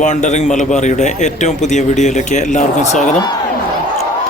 Wandering മലബാറിയുടെ ഏറ്റവും പുതിയ വീഡിയോയിലേക്ക് എല്ലാവർക്കും സ്വാഗതം.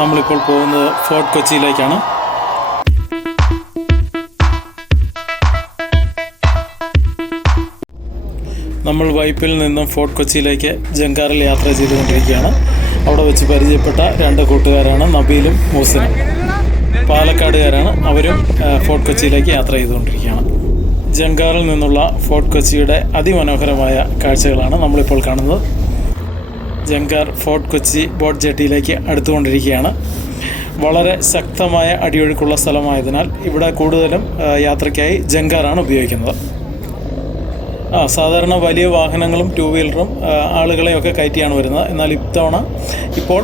നമ്മളിപ്പോൾ പോകുന്നത് ഫോർട്ട് കൊച്ചിയിലേക്കാണ്. നമ്മൾ വൈപ്പിൽ നിന്നും ഫോർട്ട് കൊച്ചിയിലേക്ക് ജങ്കാറിൽ യാത്ര ചെയ്തുകൊണ്ടിരിക്കുകയാണ്. അവിടെ വെച്ച് പരിചയപ്പെട്ട രണ്ട് കൂട്ടുകാരാണ് നബീലും മൂസിനും. പാലക്കാടുകാരാണ്. അവരും ഫോർട്ട് കൊച്ചിയിലേക്ക് യാത്ര ചെയ്തുകൊണ്ടിരിക്കുകയാണ്. ജങ്കാറിൽ നിന്നുള്ള ഫോർട്ട് കൊച്ചിയുടെ അതിമനോഹരമായ കാഴ്ചകളാണ് നമ്മളിപ്പോൾ കാണുന്നത്. ജങ്കാർ ഫോർട്ട് കൊച്ചി ബോട്ട് ജെട്ടിയിലേക്ക് അടുത്തുകൊണ്ടിരിക്കുകയാണ്. വളരെ ശക്തമായ അടിയൊഴുക്കുള്ള സ്ഥലമായതിനാൽ ഇവിടെ കൂടുതലും യാത്രയ്ക്കായി ജങ്കാറാണ് ഉപയോഗിക്കുന്നത്. സാധാരണ വലിയ വാഹനങ്ങളും ടൂ വീലറും ആളുകളെയൊക്കെ കയറ്റിയാണ് വരുന്നത്. എന്നാൽ ഇപ്പോൾ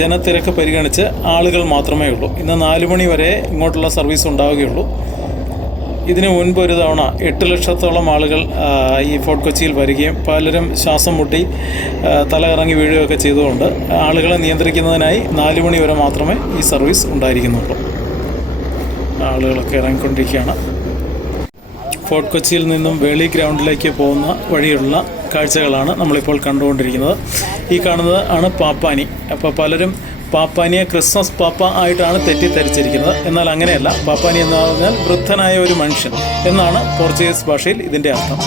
ജനത്തിരക്ക് പരിഗണിച്ച് ആളുകൾ മാത്രമേ ഉള്ളൂ. ഇന്ന് 4 മണി വരെ ഇങ്ങോട്ടുള്ള സർവീസ് ഉണ്ടാവുകയുള്ളൂ. ഇതിനു മുൻപ് ഒരു തവണ 8 ലക്ഷത്തോളം ആളുകൾ ഈ ഫോർട്ട് കൊച്ചിയിൽ വരികയും പലരും ശ്വാസം മുട്ടി തലകറങ്ങി വീഴുകയൊക്കെ ചെയ്തുകൊണ്ട് ആളുകളെ നിയന്ത്രിക്കുന്നതിനായി 4 മണി വരെ മാത്രമേ ഈ സർവീസ് ഉണ്ടായിരിക്കുന്നുള്ളൂ. ആളുകളൊക്കെ ഇറങ്ങിക്കൊണ്ടിരിക്കുകയാണ്. ഫോർട്ട് കൊച്ചിയിൽ നിന്നും വേളി ഗ്രൗണ്ടിലേക്ക് പോകുന്ന വഴിയുള്ള കാഴ്ചകളാണ് നമ്മളിപ്പോൾ കണ്ടുകൊണ്ടിരിക്കുന്നത്. ഈ കാണുന്നത് ആണ് പാപ്പാനി. അപ്പോൾ പലരും പാപ്പാനിയെ ക്രിസ്മസ് പാപ്പ ആയിട്ടാണ് തെറ്റിദ്ധരിച്ചിരിക്കുന്നത്. എന്നാൽ അങ്ങനെയല്ല. പാപ്പാനി എന്ന് പറഞ്ഞാൽ വൃദ്ധനായ ഒരു മനുഷ്യൻ എന്നാണ് പോർച്ചുഗീസ് ഭാഷയിൽ ഇതിൻ്റെ അർത്ഥം.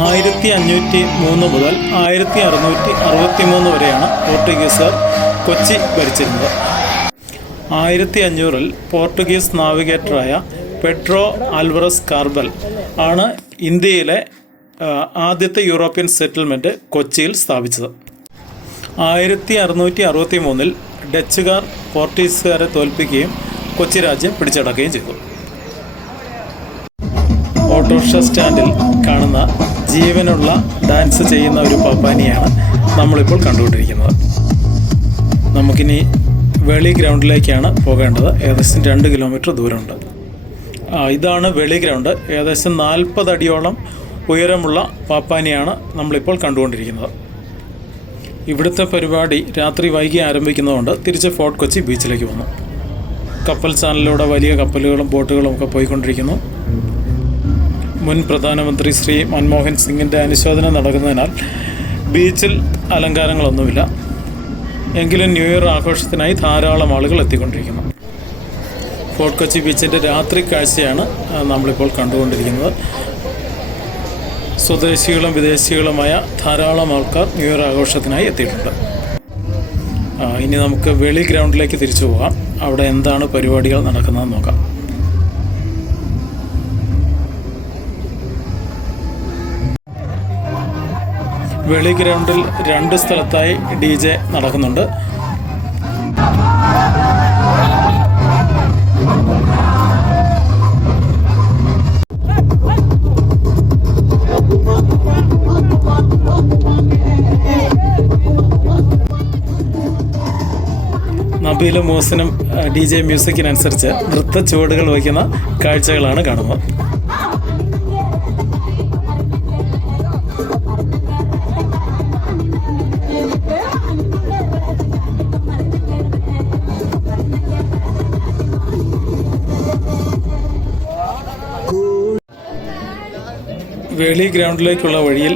1503 മുതൽ 1663 വരെയാണ് പോർട്ടുഗീസുകാർ കൊച്ചി ഭരിച്ചിരുന്നത്. 1500-ൽ പോർട്ടുഗീസ് നാവിഗേറ്ററായ പെഡ്രോ ആൽവറസ് കാർബൽ ആണ് ഇന്ത്യയിലെ ആദ്യത്തെ യൂറോപ്യൻ സെറ്റിൽമെൻറ്റ് കൊച്ചിയിൽ സ്ഥാപിച്ചത്. 1663-ൽ ഡച്ചുകാർ പോർട്ടുഗീസുകാരെ തോൽപ്പിക്കുകയും കൊച്ചി രാജ്യം പിടിച്ചടക്കുകയും ചെയ്തു. ഓട്ടോറിക്ഷ സ്റ്റാൻഡിൽ കാണുന്ന ജീവനുള്ള ഡാൻസ് ചെയ്യുന്ന ഒരു പാപ്പാനിയാണ് നമ്മളിപ്പോൾ കണ്ടുകൊണ്ടിരിക്കുന്നത്. നമുക്കിനി വെളി ഗ്രൗണ്ടിലേക്കാണ് പോകേണ്ടത്. ഏകദേശം 2 കിലോമീറ്റർ ദൂരമുണ്ട്. ഇതാണ് വെളി ഗ്രൗണ്ട്. ഏകദേശം 40 അടിയോളം ഉയരമുള്ള പാപ്പാനിയാണ് നമ്മളിപ്പോൾ കണ്ടുകൊണ്ടിരിക്കുന്നത്. ഇവിടുത്തെ പരിപാടി രാത്രി വൈകി ആരംഭിക്കുന്നതുകൊണ്ട് തിരിച്ച് ഫോർട്ട് കൊച്ചി ബീച്ചിലേക്ക് വന്നു. കപ്പൽ ചാനലിലൂടെ വലിയ കപ്പലുകളും ബോട്ടുകളും ഒക്കെ പോയിക്കൊണ്ടിരിക്കുന്നു. മുൻ പ്രധാനമന്ത്രി ശ്രീ മൻമോഹൻ സിംഗിൻ്റെ അനുശോചനം നടക്കുന്നതിനാൽ ബീച്ചിൽ അലങ്കാരങ്ങളൊന്നുമില്ല. എങ്കിലും ന്യൂ ഇയർ ആഘോഷത്തിനായി ധാരാളം ആളുകൾ എത്തിക്കൊണ്ടിരിക്കുന്നു. ഫോർട്ട് കൊച്ചി ബീച്ചിൻ്റെ രാത്രി കാഴ്ചയാണ് നമ്മളിപ്പോൾ കണ്ടുകൊണ്ടിരിക്കുന്നത്. സ്വദേശികളും വിദേശികളുമായ ധാരാളം ആൾക്കാർ ന്യൂ ഇയർ ആഘോഷത്തിനായി എത്തിയിട്ടുണ്ട്. ഇനി നമുക്ക് വെളി ഗ്രൗണ്ടിലേക്ക് തിരിച്ചു പോകാം. അവിടെ എന്താണ് പരിപാടികൾ നടക്കുന്നതെന്ന് നോക്കാം. വെളി ഗ്രൗണ്ടിൽ 2 സ്ഥലത്തായി DJ നടക്കുന്നുണ്ട്. നബീലും മൂസിനും DJ മ്യൂസിക്കിനനുസരിച്ച് നൃത്ത ചുവടുകൾ വയ്ക്കുന്ന കാഴ്ചകളാണ് കാണുന്നത്. വേളി ഗ്രൗണ്ടിലേക്കുള്ള വഴിയിൽ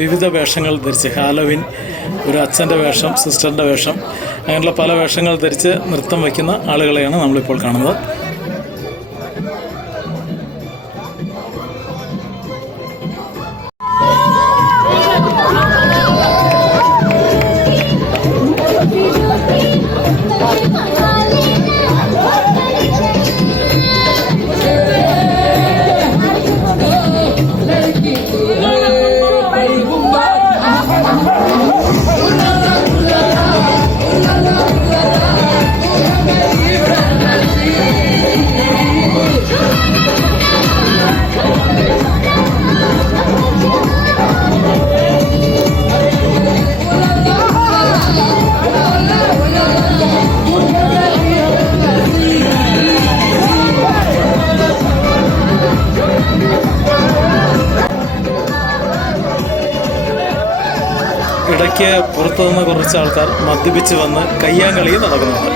വിവിധ വേഷങ്ങൾ ധരിച്ച് ഹാലോവിൻ, ഒരു അച്ഛൻ്റെ വേഷം, സിസ്റ്ററിൻ്റെ വേഷം, അങ്ങനെയുള്ള പല വേഷങ്ങൾ ധരിച്ച് നൃത്തം വയ്ക്കുന്ന ആളുകളെയാണ് നമ്മളിപ്പോൾ കാണുന്നത്. ഇടയ്ക്ക് പുറത്തുനിന്ന് കുറച്ച് ആൾക്കാർ മദ്യപിച്ച് വന്ന് കയ്യാങ്കളിയും നടക്കുന്നുണ്ട്.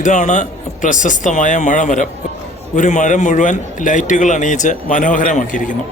ഇതാണ് പ്രശസ്തമായ മഴമരം. ഒരു മരം മുഴുവൻ ലൈറ്റുകൾ അണിയിച്ച് മനോഹരമാക്കിയിരിക്കുന്നു.